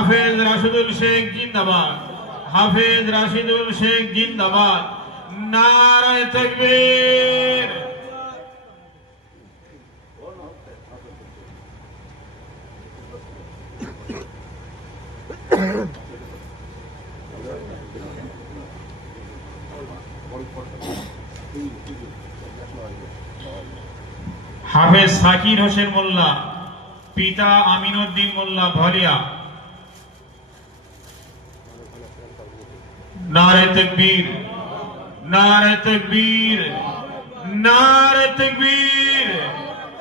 হাফেজ রাশিদুল শেখ জিন্দাবাদ, হাফেজ রাশিদুল শেখ জিন্দাবাদ। নারায়ে তাকবীর। হাফেজ সাকির হোসেন মোল্লা, পিতা আমিনউদ্দিন মোল্লা ভলিয়া। নারে তাকবীর, নারে তাকবীর, নারে তাকবীর।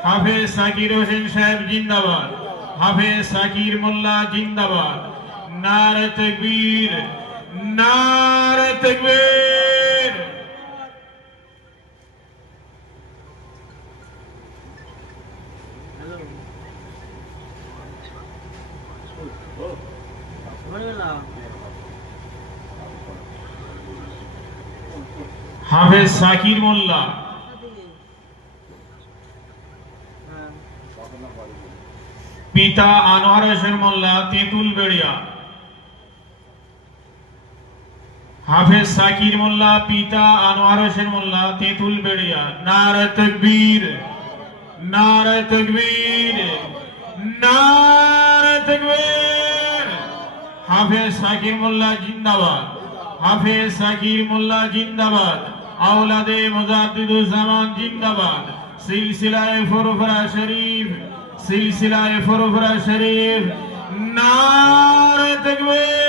হাফেজ সাকির হোসেন সাহেব জিন্দাবাদ, হাফেজ সাকির মোল্লা জিন্দাবাদ। নারে তাকবীর, নারে তাকবীর। হাফেজ সাকির মোল্লা, পিতা আনোয়ার হোসেন মোল্লা তেঁতুল বেড়িয়া। হাফেজ সাকির মোল্লা, পিতা আনোয়ার হোসেন মোল্লা তেঁতুল বেড়িয়া। নারে তাকবীর, নারে তাকবীর, নারে তাকবীর। হাফেজ সাকির মোল্লা জিন্দাবাদ, হাফেজ সাকির মোল্লা জিন্দাবাদ। আওলাদে মুজাদ্দিদুজ্জামান জিন্দাবাদ। সিলসিলায়ে ফুরফুরা শরীফ, সিলসিলায়ে ফুরফুরা শরীফ। নারে তাকবীর।